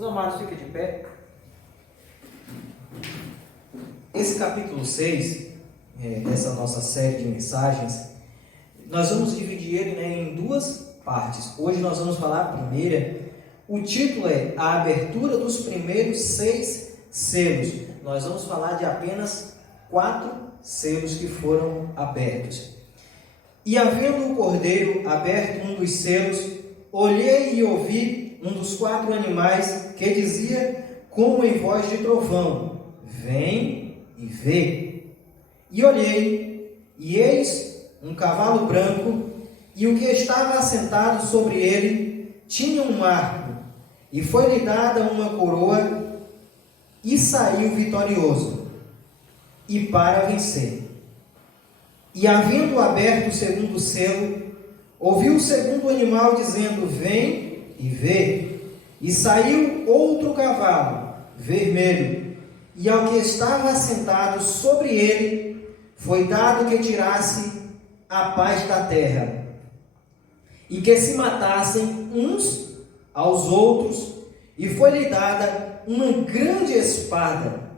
Os amados, fiquem de pé. Esse capítulo 6, dessa nossa série de mensagens, nós vamos dividir ele em duas partes. Hoje nós vamos falar a primeira. O título é A Abertura dos Primeiros 6 Selos. Nós vamos falar de apenas 4 selos que foram abertos. E havendo o cordeiro aberto um dos selos, olhei e ouvi um dos 4 animais que dizia como em voz de trovão: vem e vê. E olhei, e eis um cavalo branco, e o que estava assentado sobre ele tinha um arco, e foi-lhe dada uma coroa, e saiu vitorioso, e para vencer. E havendo aberto o segundo selo, ouviu o segundo animal dizendo: vem e vê. E saiu outro cavalo, vermelho, e ao que estava assentado sobre ele foi dado que tirasse a paz da terra, e que se matassem uns aos outros, e foi-lhe dada uma grande espada.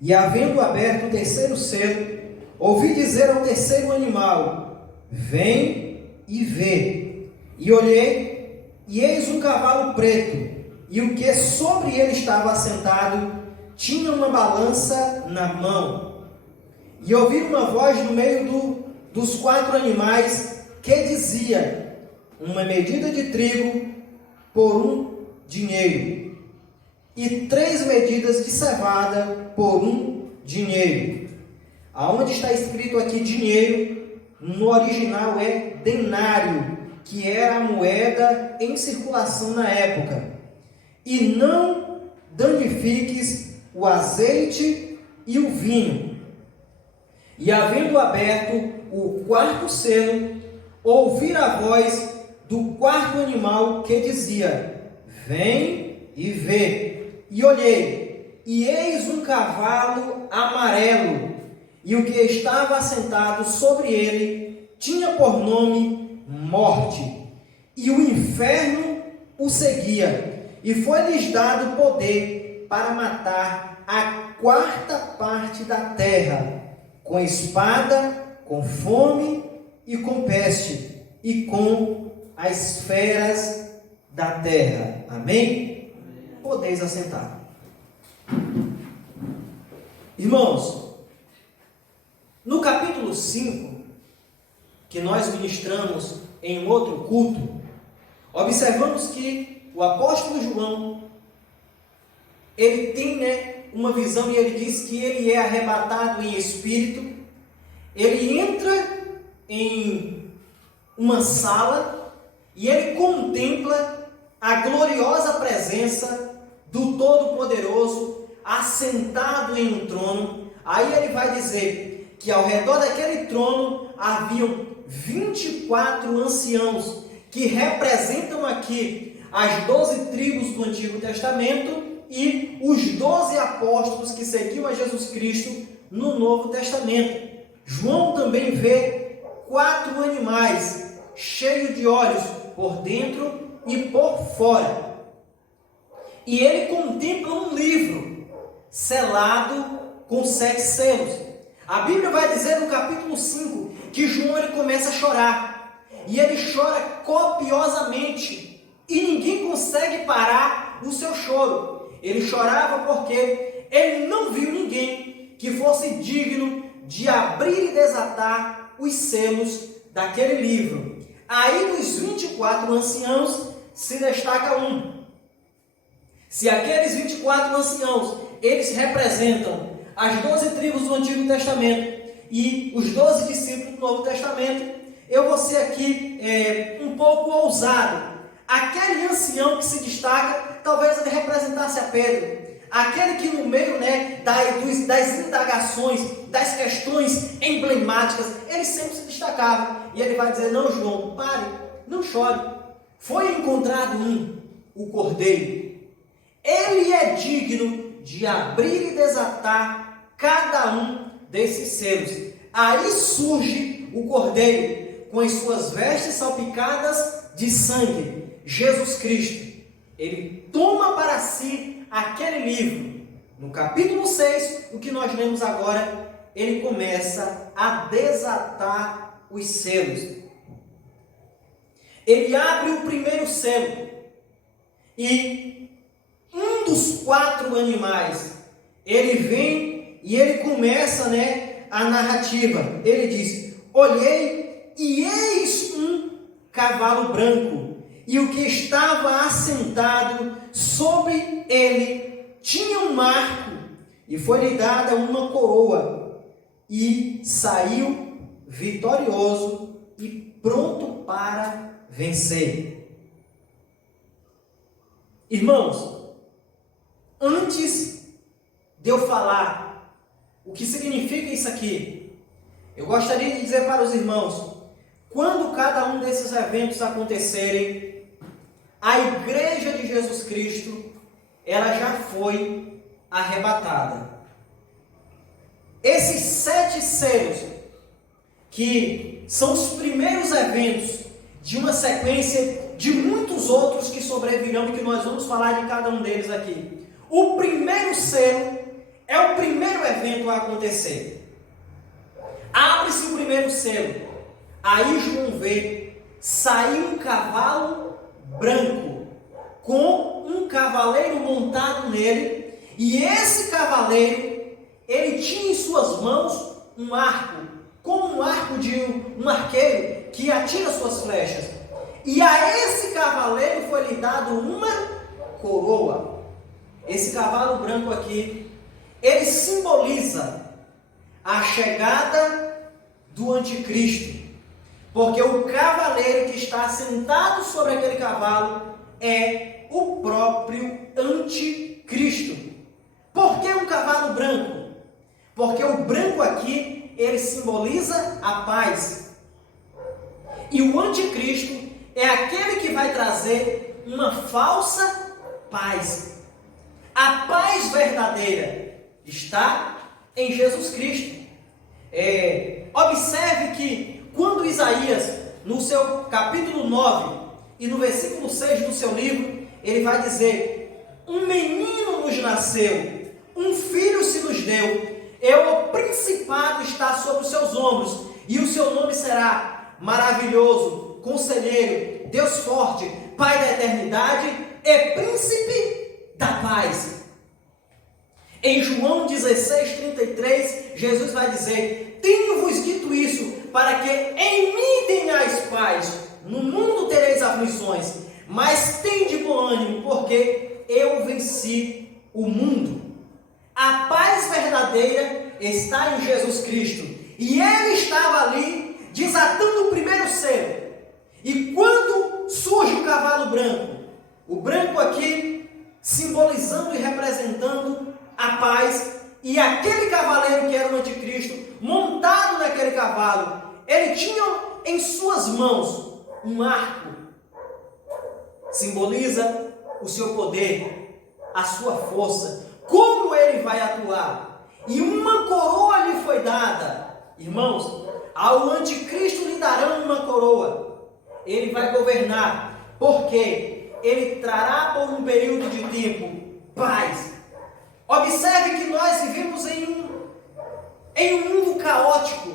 E havendo aberto o terceiro selo, ouvi dizer ao terceiro animal: vem e vê. E olhei, e eis um cavalo preto, e o que sobre ele estava assentado tinha uma balança na mão. E ouvi uma voz no meio dos 4 animais que dizia: uma medida de trigo por 1 dinheiro, e 3 medidas de cevada por 1 dinheiro. Aonde está escrito aqui dinheiro, no original é denário, que era a moeda em circulação na época. E não danifiques o azeite e o vinho. E havendo aberto o 4º selo, ouvi a voz do 4º animal que dizia: vem e vê. E olhei, e eis um cavalo amarelo, e o que estava assentado sobre ele tinha por nome Morte, e o inferno o seguia, e foi-lhes dado poder para matar a 4ª parte da terra, com espada, com fome e com peste, e com as feras da terra. Amém? Podeis assentar. Irmãos, no capítulo 5, que nós ministramos em um outro culto, observamos que o apóstolo João, ele tem uma visão, e ele diz que ele é arrebatado em espírito. Ele entra em uma sala e ele contempla a gloriosa presença do Todo-Poderoso assentado em um trono. Aí ele vai dizer que ao redor daquele trono haviam 24 anciãos, que representam aqui as 12 tribos do Antigo Testamento e os 12 apóstolos que seguiam a Jesus Cristo no Novo Testamento. João também vê 4 animais cheios de olhos por dentro e por fora. E ele contempla um livro selado com 7 selos. A Bíblia vai dizer no capítulo 5 que João ele começa a chorar. E ele chora copiosamente. E ninguém consegue parar o seu choro. Ele chorava porque ele não viu ninguém que fosse digno de abrir e desatar os selos daquele livro. Aí dos 24 anciãos se destaca um. Se aqueles 24 anciãos, eles representam as 12 tribos do Antigo Testamento e os 12 discípulos do Novo Testamento, eu vou ser aqui um pouco ousado. Aquele ancião que se destaca, talvez ele representasse a Pedro. Aquele que no meio das indagações, das questões emblemáticas, ele sempre se destacava. E ele vai dizer: não, João, pare, não chore. Foi encontrado o cordeiro. Ele é digno de abrir e desatar cada um desses selos. Aí surge o cordeiro, com as suas vestes salpicadas de sangue, Jesus Cristo. ele toma para si aquele livro. No capítulo 6, o que nós lemos agora, ele começa a desatar os selos. Ele abre o primeiro selo e um dos 4 animais, ele vem e ele começa, a narrativa. Ele diz: olhei e eis um cavalo branco, e o que estava assentado sobre ele tinha um marco, e foi-lhe dada uma coroa, e saiu vitorioso e pronto para vencer. Irmãos, antes de eu falar o que significa isso aqui, eu gostaria de dizer para os irmãos, quando cada um desses eventos acontecerem, a igreja de Jesus Cristo, ela já foi arrebatada. Esses 7 selos, que são os primeiros eventos de uma sequência de muitos outros que sobrevirão e que nós vamos falar de cada um deles aqui. O primeiro selo é o primeiro evento a acontecer. Abre-se o primeiro selo. Aí João vê sair um cavalo branco com um cavaleiro montado nele, e esse cavaleiro, ele tinha em suas mãos um arco, como um arco de um arqueiro que atira suas flechas. E a esse cavaleiro foi lhe dado uma coroa. Esse cavalo branco aqui, ele simboliza a chegada do anticristo. Porque o cavaleiro que está sentado sobre aquele cavalo é o próprio anticristo. Por que um cavalo branco? Porque o branco aqui, ele simboliza a paz. E o anticristo é aquele que vai trazer uma falsa paz. A paz verdadeira está em Jesus Cristo. Observe que quando Isaías, no seu capítulo 9 e no versículo 6 do seu livro, ele vai dizer: um menino nos nasceu, um filho se nos deu, o principado está sobre os seus ombros, e o seu nome será Maravilhoso, Conselheiro, Deus Forte, Pai da Eternidade e Príncipe da Paz. Em João 16:33, Jesus vai dizer: tenho-vos dito isso, para que em mim tenhais paz. No mundo tereis aflições, mas tende bom ânimo, porque eu venci o mundo. A paz verdadeira está em Jesus Cristo. E ele estava ali, desatando o primeiro selo. E quando surge o cavalo branco, o branco aqui simbolizando e representando a paz, e aquele cavaleiro que era o anticristo, montado naquele cavalo, ele tinha em suas mãos um arco, simboliza o seu poder, a sua força, como ele vai atuar. E uma coroa lhe foi dada. Irmãos, ao anticristo lhe darão uma coroa. Ele vai governar, porque ele trará por um período de tempo paz. Observe que nós vivemos em um mundo caótico,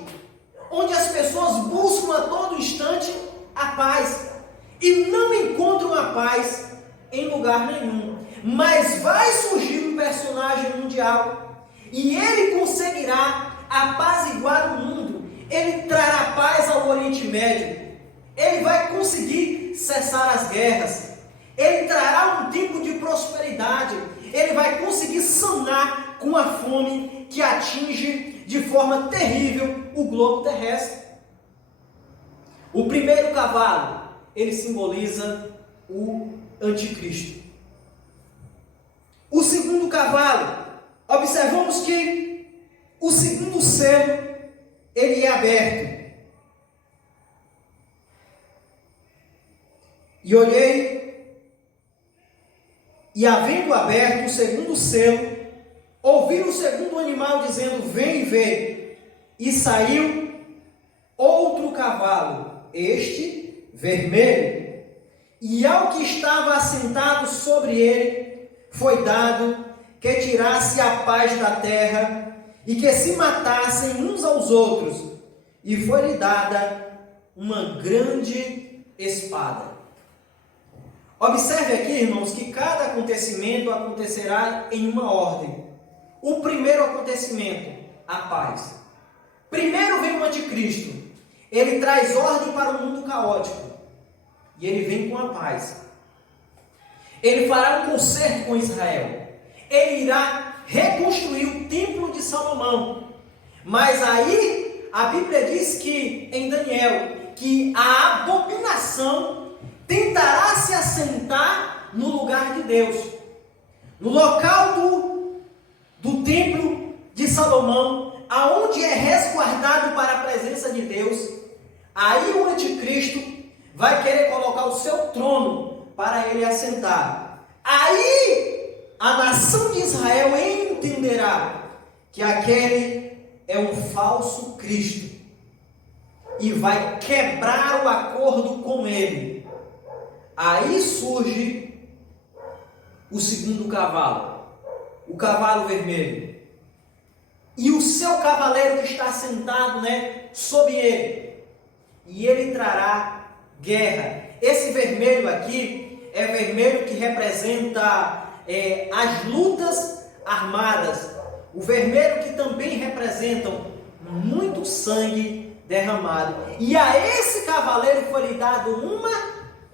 onde as pessoas buscam a todo instante a paz e não encontram a paz em lugar nenhum. Mas vai surgir um personagem mundial e ele conseguirá apaziguar o mundo. Ele trará paz ao Oriente Médio. Ele vai conseguir cessar as guerras. Ele trará um tempo de prosperidade. Ele vai conseguir sanar com a fome que atinge de forma terrível o globo terrestre. O primeiro cavalo, ele simboliza o anticristo. O segundo cavalo, observamos que o segundo selo, ele é aberto. E olhei, e havendo aberto o segundo selo, ouvi o segundo animal dizendo: vem e vê. E saiu outro cavalo, este vermelho, E ao que estava assentado sobre ele foi dado que tirasse a paz da terra e que se matassem uns aos outros, e foi-lhe dada uma grande espada. Observe aqui, irmãos, que cada acontecimento acontecerá em uma ordem. O primeiro acontecimento, a paz. Primeiro vem o anticristo. Ele traz ordem para o mundo caótico. E ele vem com a paz. Ele fará um concerto com Israel. Ele irá reconstruir o templo de Salomão. Mas aí, a Bíblia diz que, em Daniel, que a abominação tentará se assentar no lugar de Deus. No local do templo de Salomão, aonde é resguardado para a presença de Deus, aí o anticristo vai querer colocar o seu trono para ele assentar. Aí a nação de Israel entenderá que aquele é um falso Cristo e vai quebrar o acordo com ele. Aí surge o segundo cavalo, o cavalo vermelho. E o seu cavaleiro que está sentado, sob ele. E ele trará guerra. Esse vermelho aqui é vermelho que representa as lutas armadas. O vermelho que também representa muito sangue derramado. E a esse cavaleiro foi lhe dado uma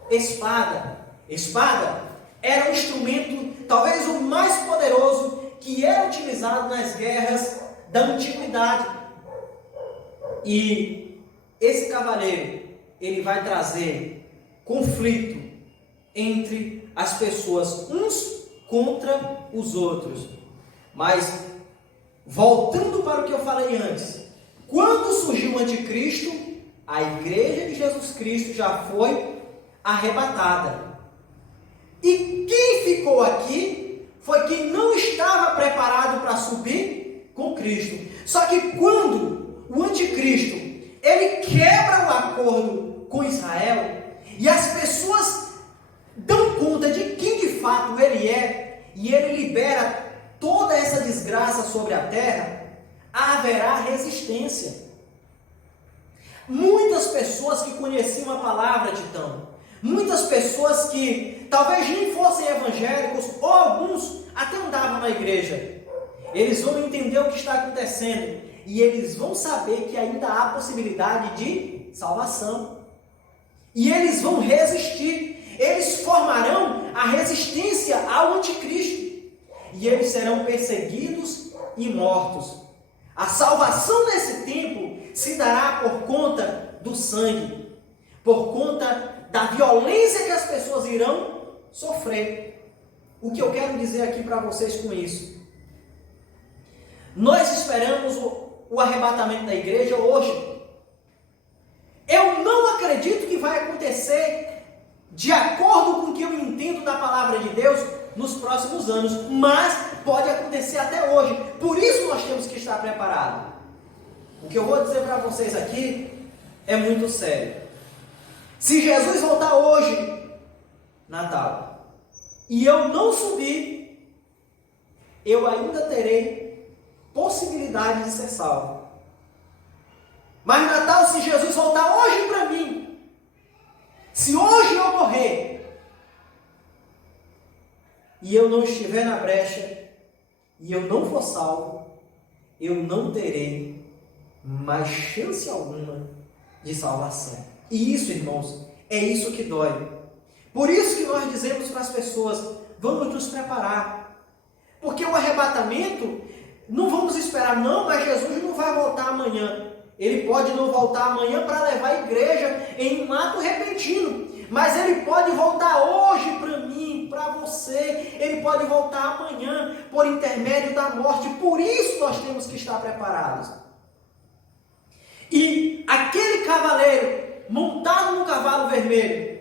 espada. Espada era um instrumento, talvez o mais poderoso, que era utilizado nas guerras da antiguidade. E esse cavaleiro, ele vai trazer conflito entre as pessoas, uns contra os outros. Mas, voltando para o que eu falei antes, quando surgiu o anticristo, a igreja de Jesus Cristo já foi arrebatada. E quem ficou aqui foi quem não estava preparado para subir com Cristo. Só que quando o anticristo, ele quebra o acordo com Israel, e as pessoas dão conta de quem de fato ele é, e ele libera toda essa desgraça sobre a terra, haverá resistência. Muitas pessoas que conheciam a palavra de Tão, muitas pessoas que talvez nem fossem evangélicos, ou alguns até andavam na igreja, eles vão entender o que está acontecendo, e eles vão saber que ainda há possibilidade de salvação. E eles vão resistir. Eles formarão a resistência ao anticristo. E eles serão perseguidos e mortos. A salvação nesse tempo se dará por conta do sangue, por conta da violência que as pessoas irão sofrer. O que eu quero dizer aqui para vocês com isso? Nós esperamos o arrebatamento da igreja hoje. Eu não acredito que vai acontecer de acordo com o que eu entendo da palavra de Deus nos próximos anos, mas pode acontecer até hoje. Por isso nós temos que estar preparados. O que eu vou dizer para vocês aqui é muito sério. Se Jesus voltar hoje, Natal, e eu não subir, eu ainda terei possibilidade de ser salvo. Mas Natal, se Jesus voltar hoje para mim, se hoje eu morrer, e eu não estiver na brecha, e eu não for salvo, eu não terei mais chance alguma de salvação. E isso, irmãos, é isso que dói. Por isso que nós dizemos para as pessoas, vamos nos preparar. Porque o arrebatamento, não vamos esperar, não, mas Jesus não vai voltar amanhã. Ele pode não voltar amanhã para levar a igreja em um ato repentino. Mas ele pode voltar hoje para mim, para você. Ele pode voltar amanhã por intermédio da morte. Por isso nós temos que estar preparados. E aquele cavaleiro montado no cavalo vermelho,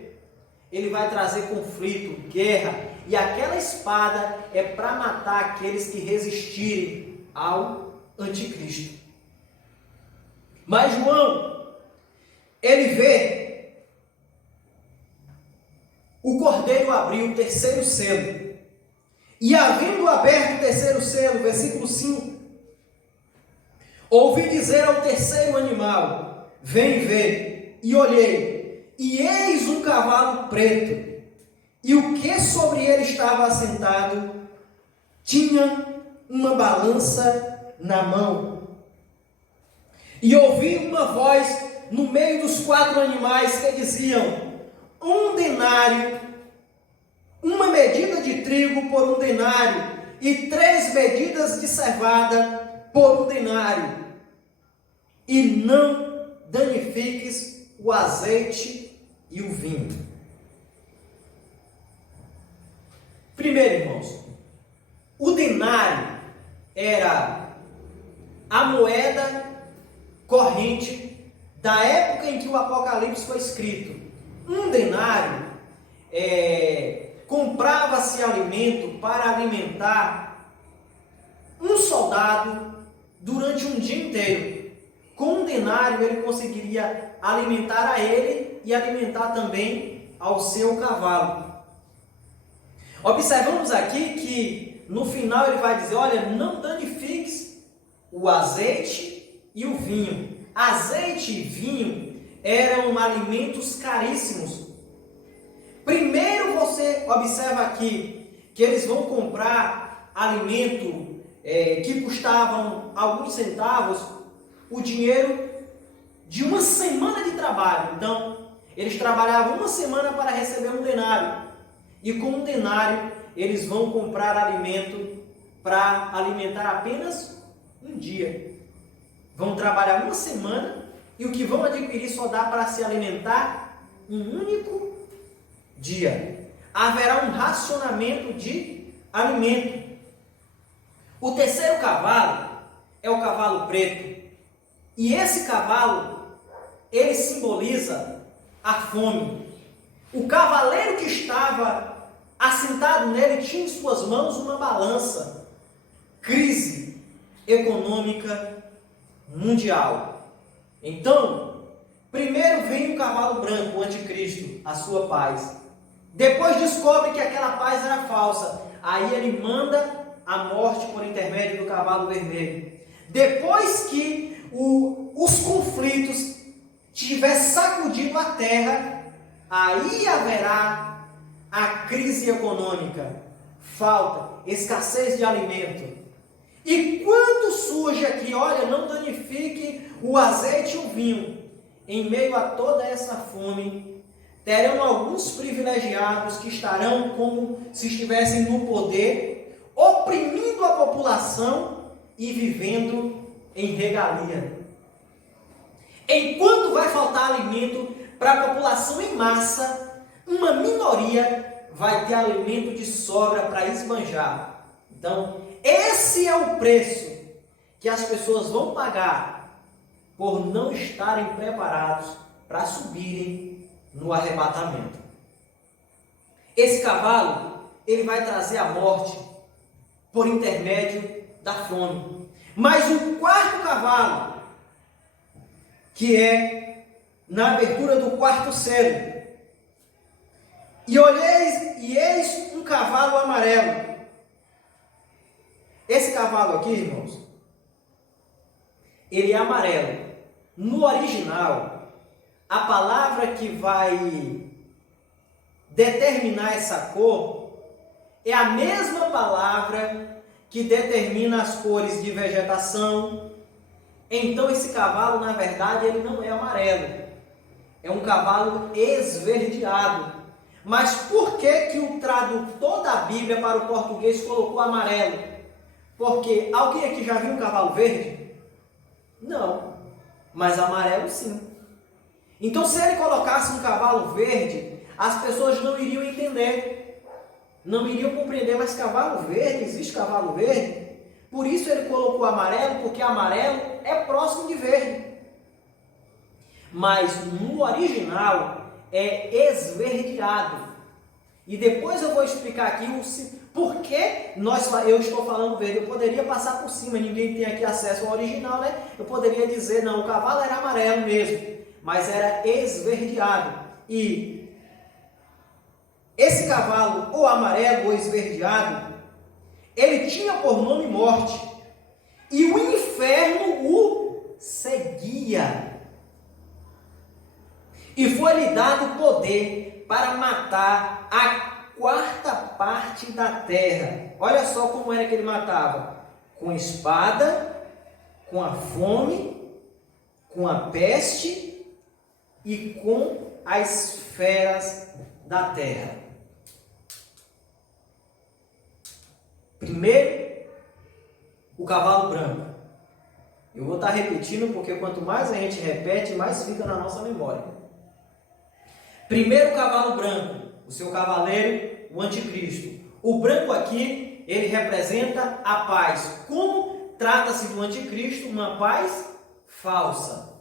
ele vai trazer conflito, guerra. E aquela espada é para matar aqueles que resistirem ao anticristo. Mas João, ele vê abriu o terceiro selo. E havendo aberto o terceiro selo, versículo 5, ouvi dizer ao terceiro animal: vem ver. E olhei, e eis um cavalo preto, e o que sobre ele estava assentado tinha uma balança na mão. E ouvi uma voz no meio dos 4 animais que diziam: 1 denário, uma medida de trigo por 1 denário, e 3 medidas de cevada por 1 denário. E não danifiques o azeite e o vinho. Primeiro, irmãos, o denário era a moeda corrente da época em que o Apocalipse foi escrito. 1 denário comprava-se alimento para alimentar um soldado durante um dia inteiro. Com 1 denário ele conseguiria alimentar a ele e alimentar também ao seu cavalo. Observamos aqui que no final ele vai dizer: olha, não danifiques o azeite e o vinho. Azeite e vinho eram alimentos caríssimos. Primeiro você observa aqui que eles vão comprar alimento que custavam alguns centavos, o dinheiro de uma semana de trabalho. Então, eles trabalhavam uma semana para receber 1 denário. E com 1 denário, eles vão comprar alimento para alimentar apenas um dia. Vão trabalhar uma semana e o que vão adquirir só dá para se alimentar um único dia. Haverá um racionamento de alimento. O terceiro cavalo é o cavalo preto. E esse cavalo, ele simboliza a fome. O cavaleiro que estava assentado nele tinha em suas mãos uma balança. Crise econômica mundial. Então, primeiro vem o cavalo branco, o anticristo, a sua paz. Depois descobre que aquela paz era falsa. Aí ele manda a morte por intermédio do cavalo vermelho. Depois que os conflitos tiver sacudido a terra, aí haverá a crise econômica, falta, escassez de alimento. E quando surge aqui, olha, não danifique o azeite e o vinho, em meio a toda essa fome, terão alguns privilegiados que estarão como se estivessem no poder, oprimindo a população e vivendo em regalia. Enquanto vai faltar alimento para a população em massa, uma minoria vai ter alimento de sobra para esbanjar. Então, esse é o preço que as pessoas vão pagar por não estarem preparados para subirem no arrebatamento. Esse cavalo, ele vai trazer a morte por intermédio da fome. Mas o 4º cavalo, que é na abertura do 4º selo, e olheis e eis um cavalo amarelo. Esse cavalo aqui, irmãos, ele é amarelo. No original, a palavra que vai determinar essa cor é a mesma palavra que determina as cores de vegetação. Então esse cavalo, na verdade, ele não é amarelo. É um cavalo esverdeado. Mas por que o tradutor da Bíblia para o português colocou amarelo? Porque alguém aqui já viu um cavalo verde? Não. Mas amarelo sim. Então se ele colocasse um cavalo verde, as pessoas não iriam entender. Não iriam compreender, mas cavalo verde, existe cavalo verde? Por isso ele colocou amarelo, porque amarelo é próximo de verde. Mas no original é esverdeado. E depois eu vou explicar aqui por que eu estou falando verde. Eu poderia passar por cima, ninguém tem aqui acesso ao original, né? Eu poderia dizer, não, o cavalo era amarelo mesmo, mas era esverdeado. E Esse cavalo, ou amarelo ou esverdeado, ele tinha por nome morte, e o inferno o seguia. E foi-lhe dado poder para matar a quarta parte da terra. Olha só como era que ele matava: com espada, com a fome, com a peste e com as feras da terra. Primeiro, o cavalo branco. Eu vou estar repetindo porque quanto mais a gente repete, mais fica na nossa memória. Primeiro, o cavalo branco, o seu cavaleiro, o anticristo. O branco aqui, ele representa a paz. Como trata-se do anticristo? Uma paz falsa.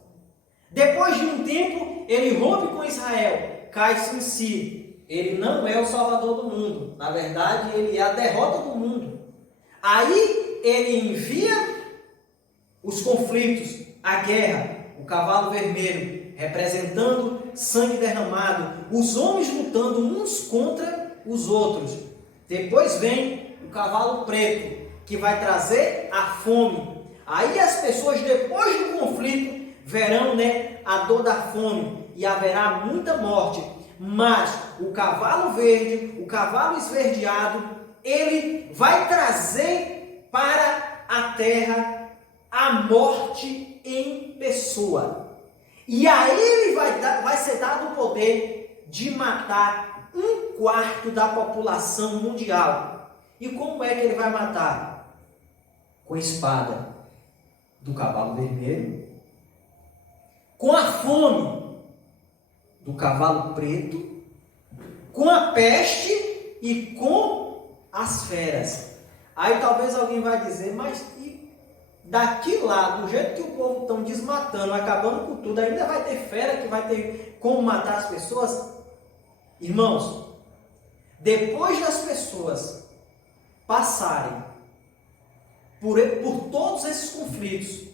Depois de um tempo, ele rompe com Israel, cai-se em si. Ele não é o salvador do mundo. Na verdade, ele é a derrota do mundo. Aí, ele envia os conflitos, a guerra, o cavalo vermelho, representando sangue derramado, os homens lutando uns contra os outros. Depois vem o cavalo preto, que vai trazer a fome. Aí as pessoas, depois do conflito, verão, a dor da fome e haverá muita morte. Mas o cavalo verde, o cavalo esverdeado, ele vai trazer para a terra a morte em pessoa. E aí ele vai ser dado o poder de matar 1/4 da população mundial. E como é que ele vai matar? Com a espada do cavalo vermelho, com a fome do cavalo preto, com a peste e com as feras. Aí talvez alguém vai dizer, mas daqui lá, do jeito que o povo estão desmatando, acabando com tudo, ainda vai ter fera que vai ter como matar as pessoas? Irmãos, depois das pessoas passarem por todos esses conflitos,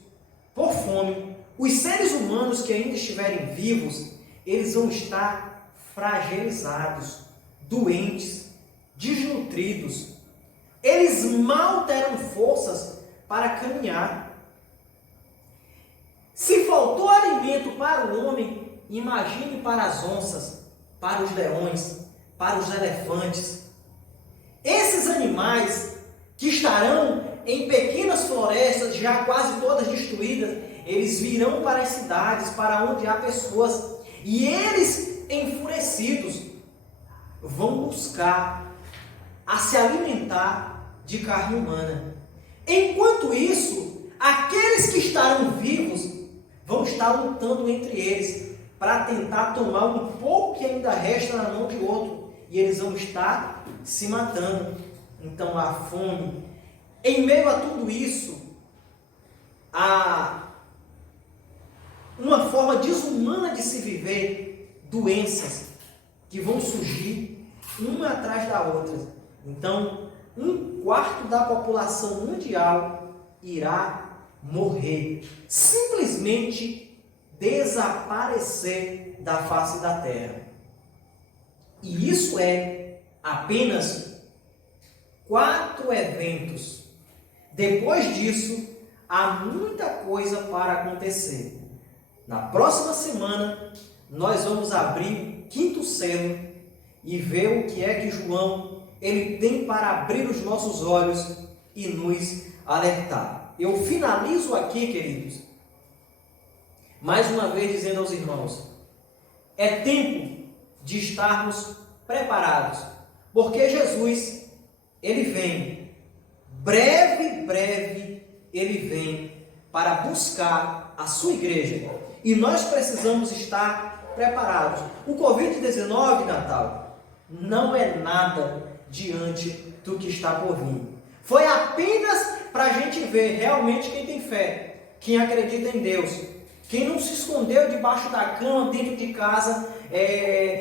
por fome, os seres humanos que ainda estiverem vivos, eles vão estar fragilizados, doentes, desnutridos. Eles mal terão forças para caminhar. Se faltou alimento para o homem, imagine para as onças, para os leões, para os elefantes. Esses animais que estarão em pequenas florestas, já quase todas destruídas, eles virão para as cidades, para onde há pessoas, e eles, enfurecidos, vão buscar a se alimentar de carne humana. Enquanto isso, aqueles que estarão vivos vão estar lutando entre eles para tentar tomar um pouco que ainda resta na mão de outro, e eles vão estar se matando. Então a fome, em meio a tudo isso, há uma forma desumana de se viver, doenças que vão surgir uma atrás da outra. Então 1/4 da população mundial irá morrer, simplesmente desaparecer da face da terra. E isso é apenas 4 eventos. Depois disso, há muita coisa para acontecer. Na próxima semana, nós vamos abrir o 5º selo e ver o que é que João ele tem para abrir os nossos olhos e nos alertar. Eu finalizo aqui, queridos, mais uma vez dizendo aos irmãos, é tempo de estarmos preparados, porque Jesus, ele vem, breve, ele vem para buscar a sua igreja, e nós precisamos estar preparados. O Covid-19, Natal, não é nada diante do que está por vir. Foi apenas para a gente ver realmente quem tem fé, quem acredita em Deus, quem não se escondeu debaixo da cama, dentro de casa,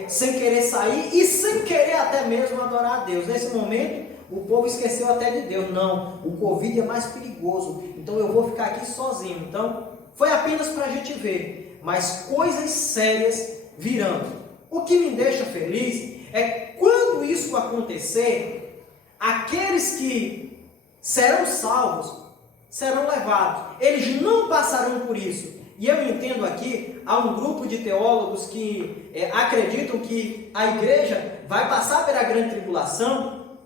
sem querer sair e sem querer até mesmo adorar a Deus. Nesse momento, o povo esqueceu até de Deus. Não, o Covid é mais perigoso, então eu vou ficar aqui sozinho. Então, foi apenas para a gente ver, mas coisas sérias virão. O que me deixa feliz é quando isso acontecer, aqueles que serão salvos serão levados. Eles não passarão por isso. E eu entendo aqui, há um grupo de teólogos que acreditam que a igreja vai passar pela grande tribulação.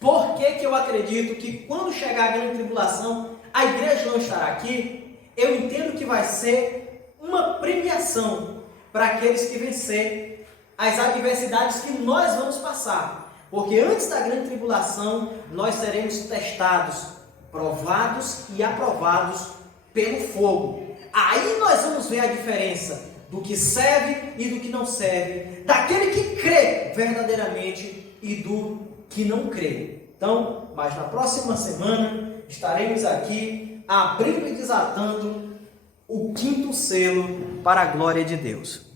Por que que eu acredito que quando chegar a grande tribulação, a igreja não estará aqui? Eu entendo que vai ser uma premiação para aqueles que vencerem as adversidades que nós vamos passar. Porque antes da grande tribulação, nós seremos testados, provados e aprovados pelo fogo. Aí nós vamos ver a diferença do que serve e do que não serve, daquele que crê verdadeiramente e do que não crê. Então, mas na próxima semana estaremos aqui abrindo e desatando o quinto selo para a glória de Deus.